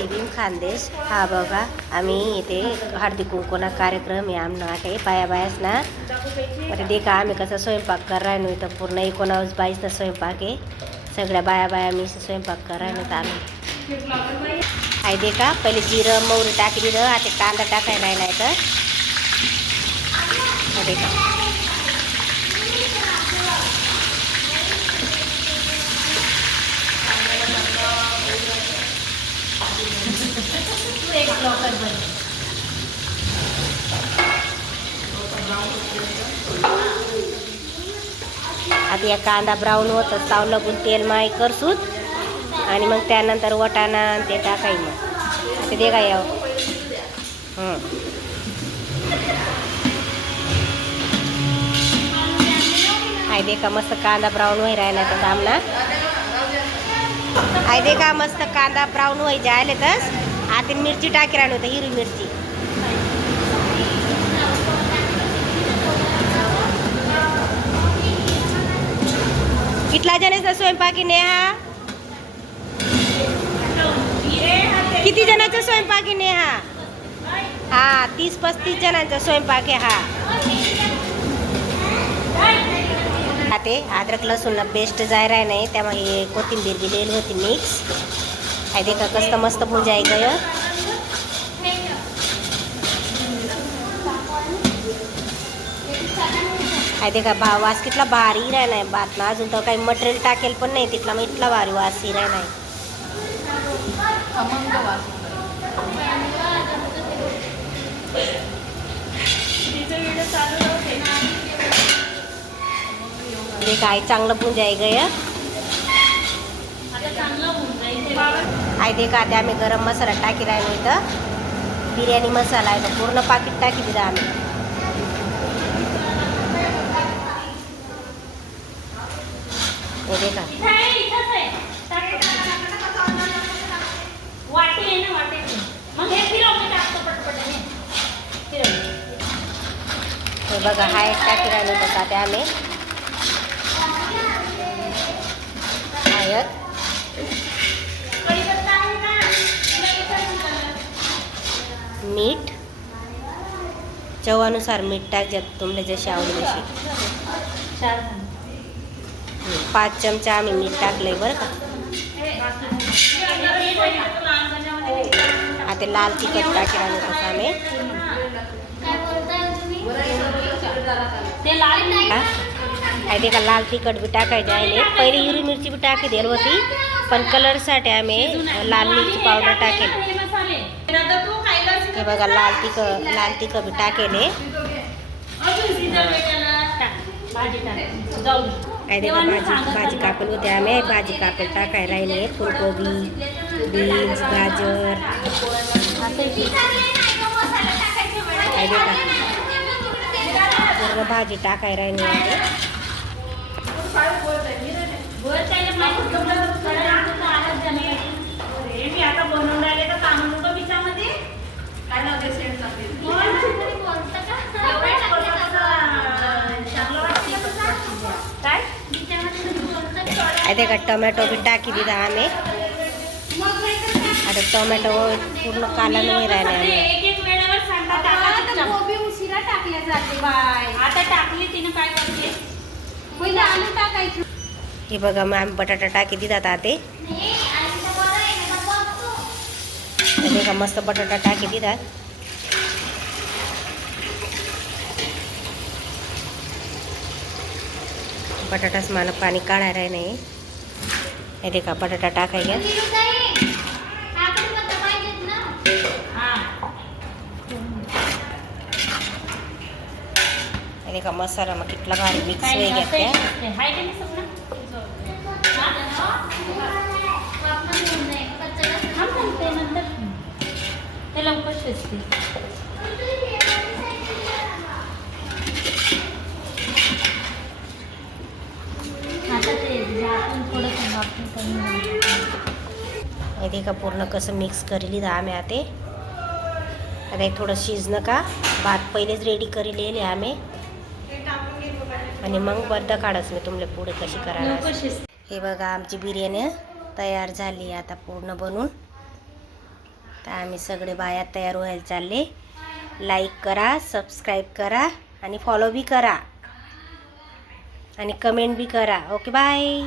जय भीम खानदेश. हा बघा आम्ही इथे हळदी कुंकूना कार्यक्रम आहे आमना काही बाया बायास ना म्हणजे देखा आम्ही कसा स्वयंपाक करायला इथं पूर्ण 19-22 स्वयंपाक आहे. सगळ्या बाया बाया मी स्वयंपाक करायला आम्ही आहे देखा. पहिले जिरं मोहरी टाकी दिलं, आता कांदा टाकायला राहिला तर देखा. आता या कांदा ब्राऊन होत ताव लगून तेल माय करसूत आणि मग त्यानंतर वटाणा ते टाकाय. मग ते काय यावं आहे देखा. मस्त कांदा ब्राऊन होई राहिला तर आमना आहे देखा. मस्त कांदा ब्राऊन होई जायला तर आता मिरची टाकी राहिली होतं, हिरवी मिरची. कितला जणांचा स्वयंपाक आहे नेहा? किती जणांचा स्वयंपाक आहे नेहा? हा 30-35 जणांचा स्वयंपाक आहे. हा ते अद्रक लसूण पेस्ट जायरा नाही त्यामुळे कोथिंबीर दिलेली होती मिक्स आहे देखा. कसं मस्त भुंजाय गय आहे देखा. वास कितला भारी राह नाही बात ना. अजून तर काही मटेरियल टाकेल पण नाही तिथला, मग इतला भारी वास ही राह नाही. देखा आई चांगलं भुंजाय गय आहे देखा. आता आम्ही गरम मसाला टाकी राहिलो इथं. बिर्याणी मसाला आहे पूर्ण पाकिट टाकी दिला आम्ही. देखा हे बघा हाय टाकी राहिलो होता ते आम्ही हळद मीठ चवानुसार मीठ टाक ज्यात तुमले जशी आवडेल तशी. 5 चमचा आम्ही मीठ टाकलंय बरं का. आता लाल तिखट टाकी राहिलो होतं आम्ही. आहे का लाल तिखट बी टाकायचे आहे. पहिले हिरवी मिरची बी टाकी दिली होती पण कलरसाठी आम्ही लाल मिरची पावडर टाकेल. हे बघा लाल तिखट बी टाकेले. भाजी कापेल होते आम्ही. भाजी कापेल टाकाय राहिले. फुलकोबी बीन्स गाजर आहे का पूर्ण भाजी टाकाय राहिली आहे. आता का टोमॅटो बी टाकी दिला आम्ही. आता टोमॅटो पूर्ण काला नाही राहिला आम्ही. हे बघा मग आम्ही बटाटा टाकी दिला ते का मस्त बटाटा टाकी दिला. बटाटाच मला पाणी काढायला नाही. हे देखा बटाटा टाकायला का मसाला मग कितला भारी मिक्स होई घेते. हे का पूर्ण कसं मिक्स करेली आम्ही. आता थोडं शिजणं का भात पहिलेच रेडी करेली आम्ही आणि मग बद्दा काढच मी तुमले पुढे कशी करायला. हे बघा आमची बिर्याणी तयार झाली आता पूर्ण बनून. तर आम्ही सगळे बाया तयार व्हायला चालले. लाईक करा, सबस्क्राईब करा आणि फॉलो बी करा आणि कमेंट बी करा. Okay bye.